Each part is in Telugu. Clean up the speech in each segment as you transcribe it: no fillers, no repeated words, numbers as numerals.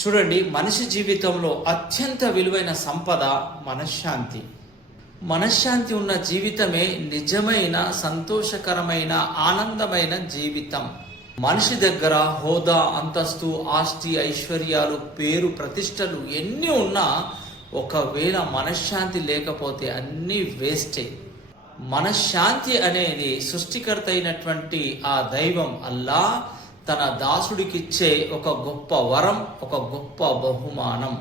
చూడండి, మనిషి జీవితంలో అత్యంత విలువైన సంపద మనశ్శాంతి. మనశ్శాంతి ఉన్న జీవితమే నిజమైన సంతోషకరమైన ఆనందమైన జీవితం. మనిషి దగ్గర హోదా, అంతస్తు, ఆస్తి, ఐశ్వర్యాలు, పేరు, ప్రతిష్టలు ఎన్ని ఉన్నా ఒకవేళ మనశ్శాంతి లేకపోతే అన్నీ వేస్టే. మనశ్శాంతి అనేది సృష్టికర్త అయినటువంటి ఆ దైవం అల్లా తన దాసుడికిచ్చే ఒక గొప్ప వరం, ఒక గొప్ప బహుమానం.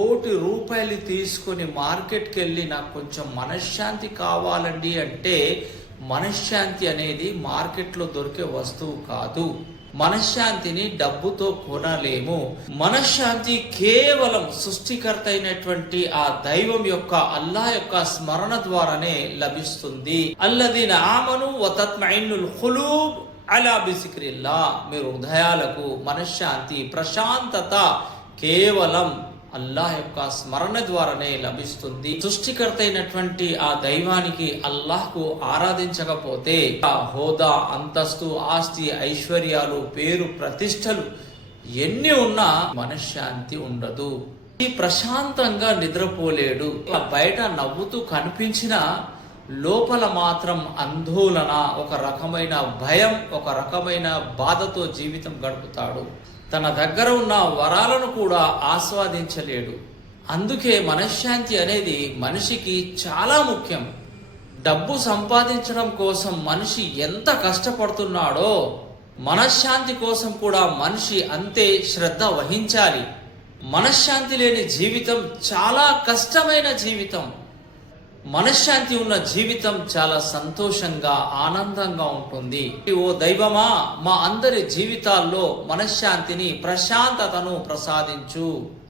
₹1,00,00,000 తీసుకొని మార్కెట్కి వెళ్ళి నాకు కొంచెం మనశ్శాంతి కావాలండి అంటే మనశ్శాంతి అనేది మార్కెట్లో దొరికే వస్తువు కాదు. మనశ్శాంతిని డబ్బుతో కొనలేము. మనశ్శాంతి కేవలం సృష్టికర్త అయినటువంటి ఆ దైవం యొక్క అల్లా యొక్క స్మరణ ద్వారానే లభిస్తుంది. అల్లదీన ఆమను వ తత్మఇన్నుల్ ఖులూబ్ అలా బిజిక్రిల్లా. మీరు హృదయాలకు మనశ్శాంతి, ప్రశాంతత కేవలం అల్లాహ్ యొక్క స్మరణ ద్వారానే లభిస్తుంది. సృష్టికర్త అయినటువంటి ఆ దైవానికి, అల్లాహ్కు ఆరాధించకపోతే ఆ హోదా, అంతస్తు, ఆస్తి, ఐశ్వర్యాలు, పేరు, ప్రతిష్టలు ఎన్ని ఉన్నా మనశ్శాంతి ఉండదు. ప్రశాంతంగా నిద్రపోలేడు. బయట నవ్వుతూ కనిపించిన లోపల మాత్రం ఆందోళన, ఒక రకమైన భయం, ఒక రకమైన బాధతో జీవితం గడుపుతాడు. తన దగ్గర ఉన్న వరాలను కూడా ఆస్వాదించలేడు. అందుకే మనశ్శాంతి అనేది మనిషికి చాలా ముఖ్యం. డబ్బు సంపాదించడం కోసం మనిషి ఎంత కష్టపడుతున్నాడో మనశ్శాంతి కోసం కూడా మనిషి అంతే శ్రద్ధ వహించాలి. మనశ్శాంతి లేని జీవితం చాలా కష్టమైన జీవితం. మనశ్శాంతి ఉన్న జీవితం చాలా సంతోషంగా, ఆనందంగా ఉంటుంది. ఓ దైవమా, మా అందరి జీవితాల్లో మనశ్శాంతిని, ప్రశాంతతను ప్రసాదించు.